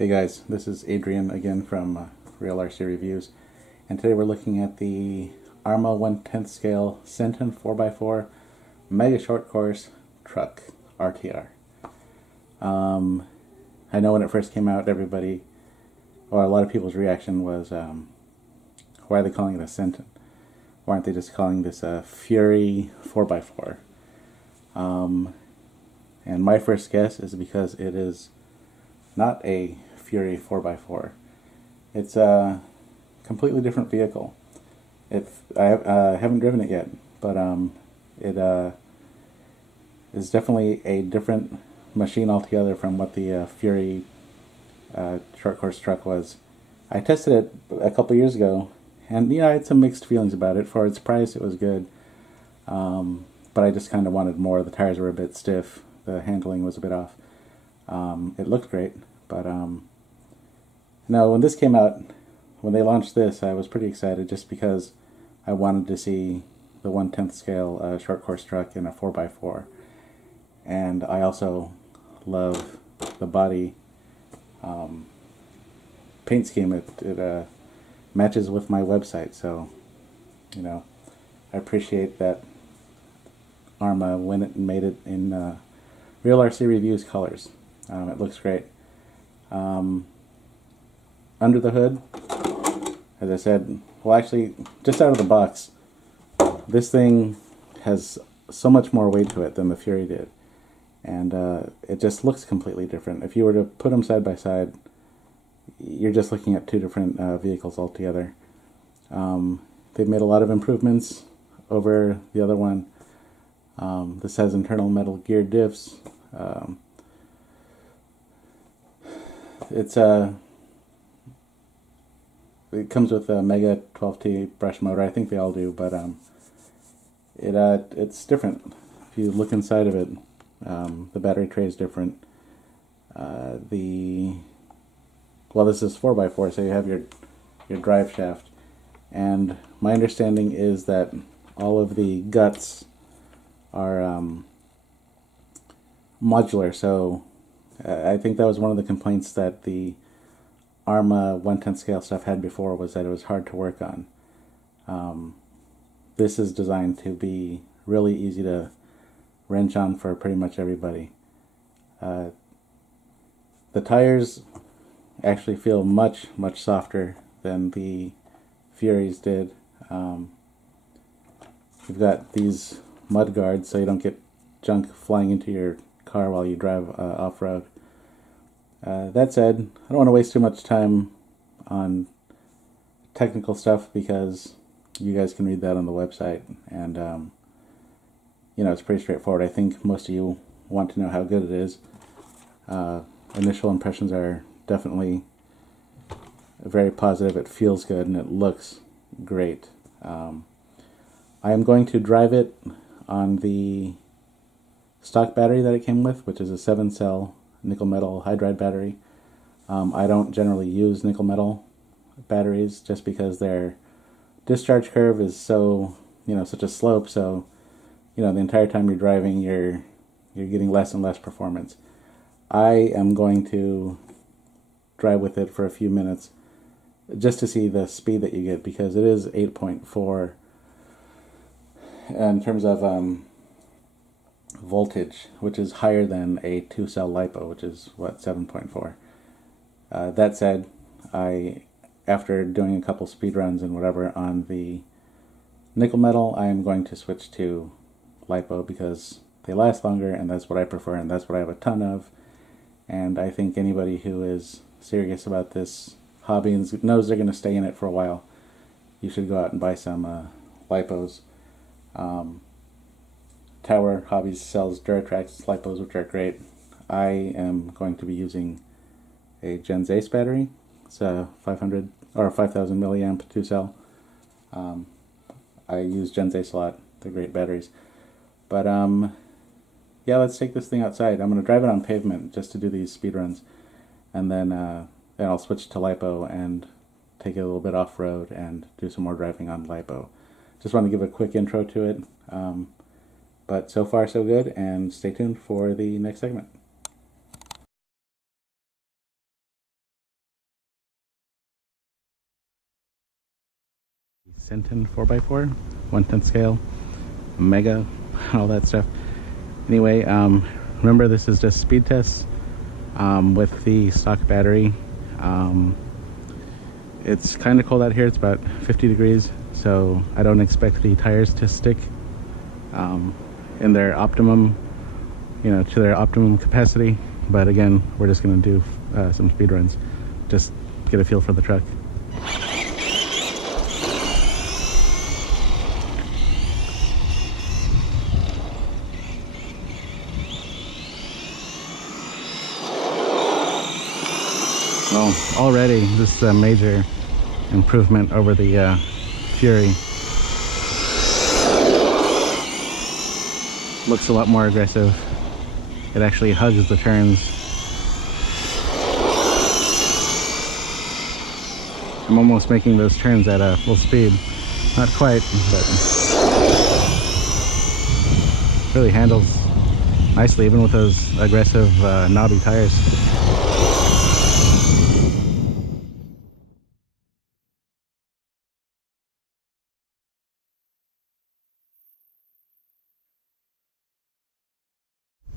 Hey guys, this is Adrian again from Real RC Reviews, and today we're looking at the ARRMA 1/10 scale SENTON 4x4 Mega Short Course Truck RTR. I know when it first came out, everybody, or a lot of people's reaction was, why are they calling it a SENTON? Why aren't they just calling this a Fury 4x4? And my first guess is because it is not a Fury 4x4. It's a completely different vehicle. I haven't driven it yet, but it is definitely a different machine altogether from what the Fury short course truck was. I tested it a couple years ago, and I had some mixed feelings about it. For its price, it was good, but I just kind of wanted more. The tires were a bit stiff. The handling was a bit off. It looked great, but no, when this came out, when they launched this, I was pretty excited just because I wanted to see the 1/10 scale short course truck in a 4x4. And I also love the body paint scheme. It matches with my website, so I appreciate that ARRMA went and made it in Real RC Reviews colors. It looks great. Under the hood, as I said, well, actually, just out of the box, this thing has so much more weight to it than the Fury did, and it just looks completely different. If you were to put them side by side, you're just looking at two different vehicles altogether. They've made a lot of improvements over the other one. This has internal metal gear diffs. It comes with a Mega 12T brush motor. I think they all do, but it's different. If you look inside of it, the battery tray is different. This is 4x4, so you have your drive shaft, and my understanding is that all of the guts are modular. So I think that was one of the complaints that the ARRMA 1/10 scale stuff had before, was that it was hard to work on. This is designed to be really easy to wrench on for pretty much everybody. The tires actually feel much softer than the Furies did. You've got these mud guards so you don't get junk flying into your car while you drive off-road. That said, I don't want to waste too much time on technical stuff because you guys can read that on the website, and it's pretty straightforward. I think most of you want to know how good it is. Initial impressions are definitely very positive. It feels good and it looks great. I am going to drive it on the stock battery that it came with, which is a 7-cell nickel metal hydride battery. I don't generally use nickel metal batteries just because their discharge curve is so, such a slope. So, the entire time you're driving, you're getting less and less performance. I am going to drive with it for a few minutes just to see the speed that you get, because it is 8.4 in terms of voltage, which is higher than a 2-cell LiPo, which is 7.4. That said, after doing a couple speed runs and whatever on the nickel metal, I am going to switch to LiPo because they last longer, and that's what I prefer, and that's what I have a ton of. And I think anybody who is serious about this hobby and knows they're going to stay in it for a while, you should go out and buy some LiPos. Tower Hobbies sells Duratrax LiPos, which are great. I am going to be using a Gens Ace battery. It's a 500 or 5000 milliamp 2-cell. I use Gens Ace a lot. They're great batteries. But yeah, let's take this thing outside. I'm going to drive it on pavement just to do these speed runs, and then I'll switch to LiPo and take it a little bit off-road and do some more driving on LiPo. Just want to give a quick intro to it. But so far so good, and stay tuned for the next segment. SENTON 4x4, 1/10 scale, mega, all that stuff. Anyway, remember this is just speed tests with the stock battery. It's kind of cold out here. It's about 50 degrees, so I don't expect the tires to stick in their optimum, to their optimum capacity. But again, we're just going to do some speed runs, just get a feel for the truck. Well, already this is a major improvement over the Fury. Looks a lot more aggressive. It actually hugs the turns. I'm almost making those turns at full speed. Not quite, but really handles nicely even with those aggressive knobby tires.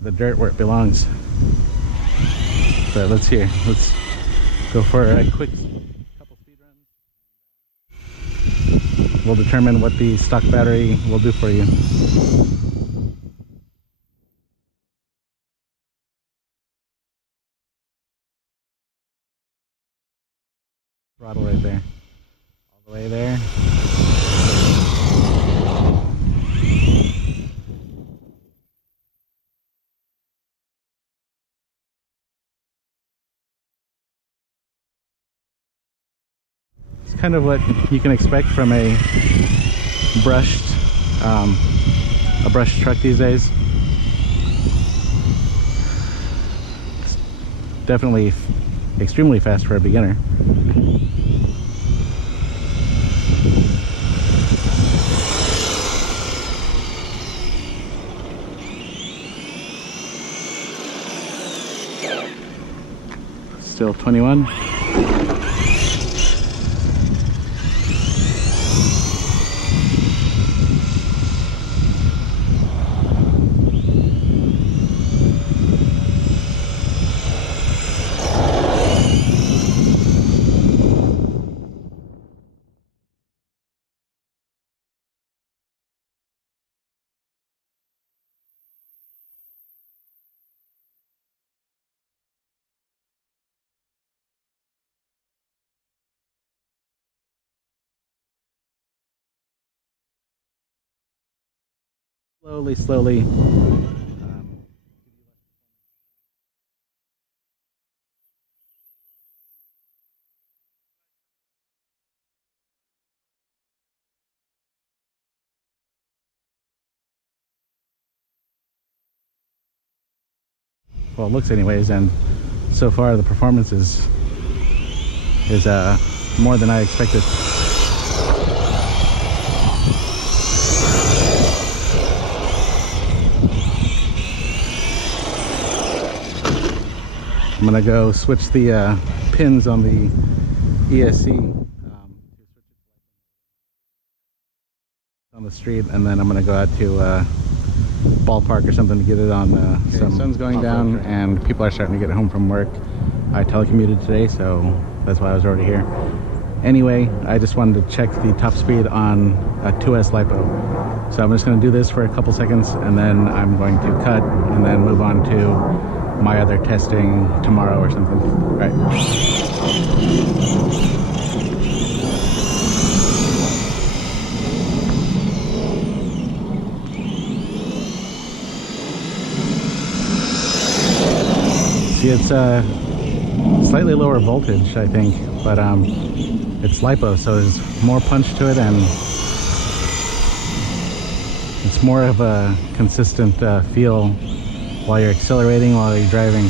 The dirt where it belongs. So let's go for a quick couple speed runs. We'll determine what the stock battery will do for you. Throttle right there, all the way there. Kind of what you can expect from a brushed truck these days. It's definitely extremely fast for a beginner. Still 21. Slowly. Well, it looks anyways, and so far the performance is more than I expected. I'm gonna go switch the pins on the ESC on the street, and then I'm gonna go out to ballpark or something to get it on some sun's going down and people are starting to get home from work. I telecommuted today, so that's why I was already here. Anyway, I just wanted to check the top speed on a 2S LiPo. So I'm just going to do this for a couple seconds and then I'm going to cut and then move on to my other testing tomorrow or something. All right. See, it's slightly lower voltage, I think, but it's LiPo, so there's more punch to it, and it's more of a consistent feel while you're accelerating, while you're driving.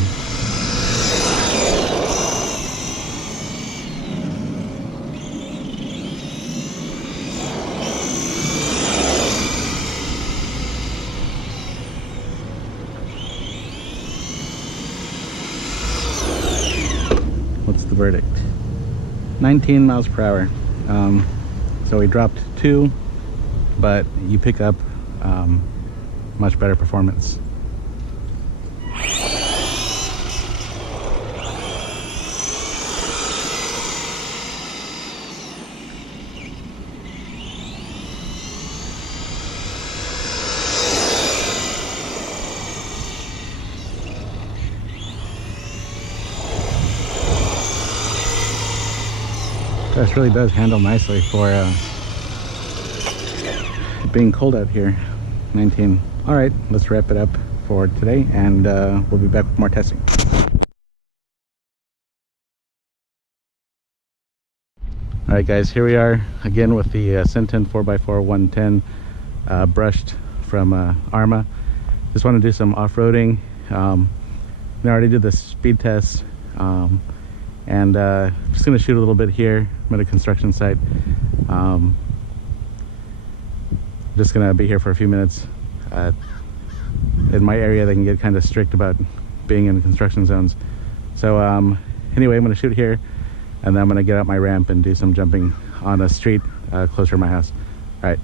What's the verdict? 19 miles per hour. So we dropped 2, but you pick up much better performance. This really does handle nicely for being cold out here. 19. All right, let's wrap it up for today, and we'll be back with more testing. All right, guys, here we are again with the SENTON 4x4 110 brushed from ARRMA. Just want to do some off-roading. I already did the speed test. And just gonna shoot a little bit here. I'm at a construction site. Just gonna be here for a few minutes. In my area, they can get kind of strict about being in construction zones. So anyway, I'm gonna shoot here, and then I'm gonna get out my ramp and do some jumping on a street closer to my house. All right.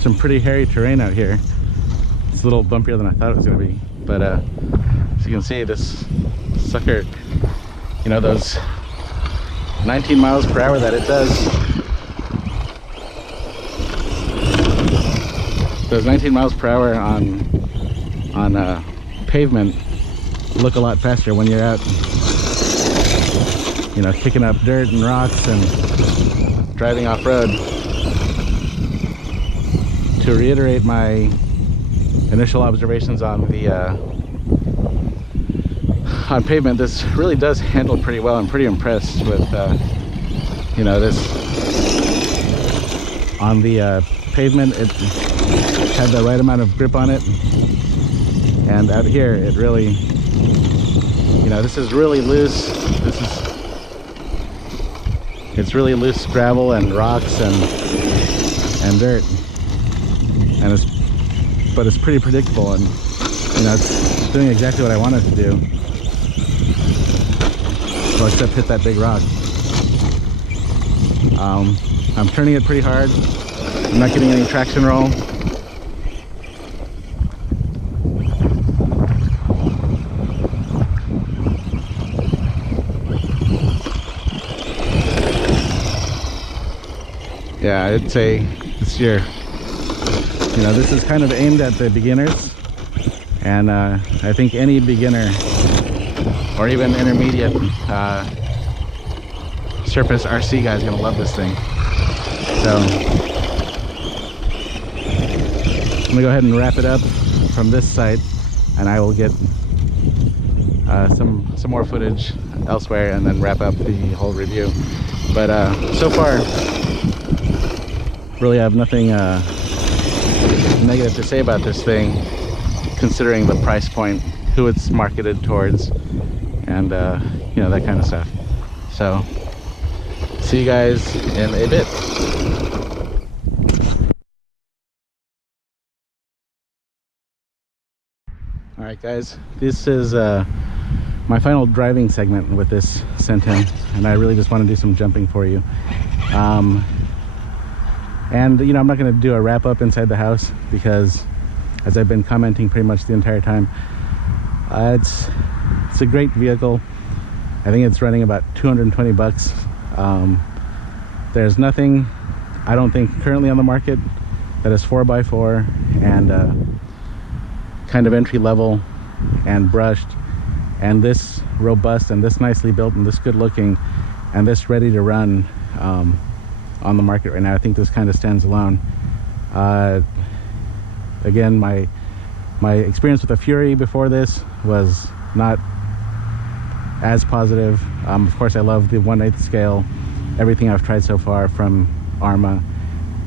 Some pretty hairy terrain out here. It's a little bumpier than I thought it was going to be, but as you can see, this sucker, you know, those 19 miles per hour that it does, those 19 miles per hour on pavement look a lot faster when you're out, you know, kicking up dirt and rocks and driving off-road. To reiterate my initial observations on the on pavement, this really does handle pretty well. I'm pretty impressed with you know, this on the pavement. It had the right amount of grip on it, and out here it really, you know, this is really loose. It's really loose gravel and rocks and dirt. And but it's pretty predictable, and you know, it's doing exactly what I wanted to do. Well, except hit that big rock. I'm turning it pretty hard. I'm not getting any traction roll. Yeah, I'd say it's your, you know, this is kind of aimed at the beginners, and I think any beginner or even intermediate surface RC guy is going to love this thing. So I'm going to go ahead and wrap it up from this site, and I will get some more footage elsewhere and then wrap up the whole review. But so far, really have nothing negative to say about this thing, considering the price point, who it's marketed towards, and you know, that kind of stuff. So see you guys in a bit. All right, guys, this is my final driving segment with this SENTON, and I really just want to do some jumping for you. And you know, I'm not going to do a wrap up inside the house because, as I've been commenting pretty much the entire time, it's a great vehicle. I think it's running about 220 bucks. There's nothing, I don't think, currently on the market that is 4x4 and kind of entry level and brushed and this robust and this nicely built and this good looking and this ready to run on the market right now. I think this kind of stands alone. Again, my experience with the Fury before this was not as positive. Of course, I love the 1/8 scale, everything I've tried so far from ARRMA,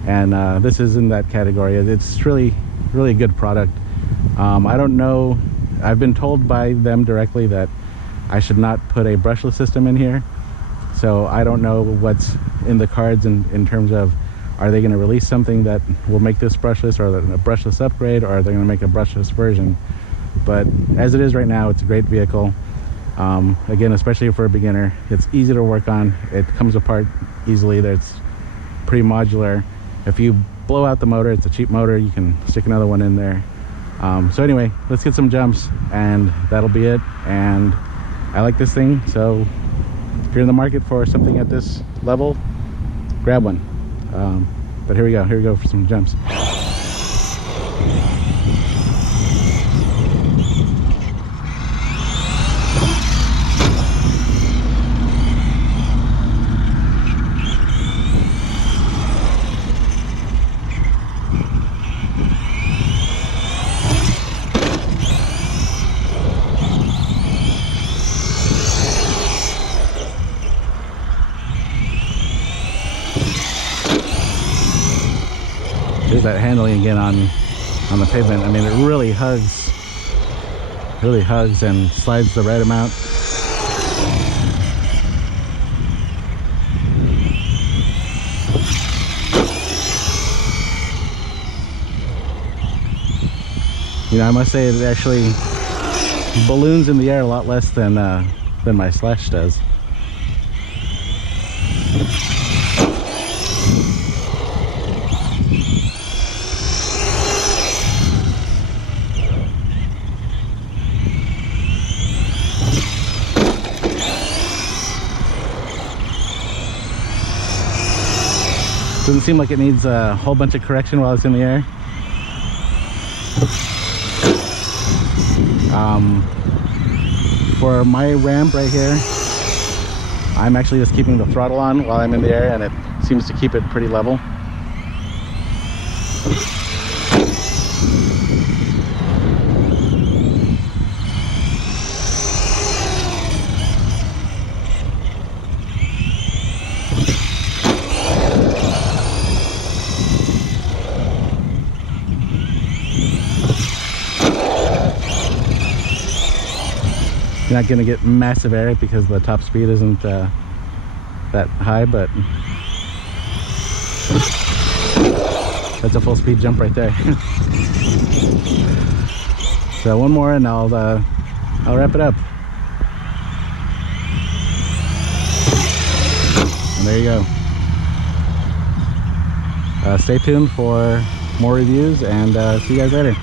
and this is in that category. It's really a good product. I don't know, I've been told by them directly that I should not put a brushless system in here, so I don't know what's in the cards in terms of Are they going to release something that will make this brushless, or a brushless upgrade, or are they going to make a brushless version? But as it is right now, it's a great vehicle. Again, especially for a beginner, it's easy to work on. It comes apart easily. It's pretty modular. If you blow out the motor, it's a cheap motor, you can stick another one in there. So anyway, let's get some jumps, and that'll be it. And I like this thing, so if you're in the market for something at this level, grab one. But here we go for some jumps. There's that handling again on the pavement. I mean, it really hugs and slides the right amount. You know, I must say it actually balloons in the air a lot less than my Slash does. Doesn't seem like it needs a whole bunch of correction while it's in the air. For my ramp right here, I'm actually just keeping the throttle on while I'm in the air, and it seems to keep it pretty level. You're not going to get massive air because the top speed isn't that high, but that's a full speed jump right there. So one more and I'll wrap it up. And there you go. Stay tuned for more reviews, and see you guys later.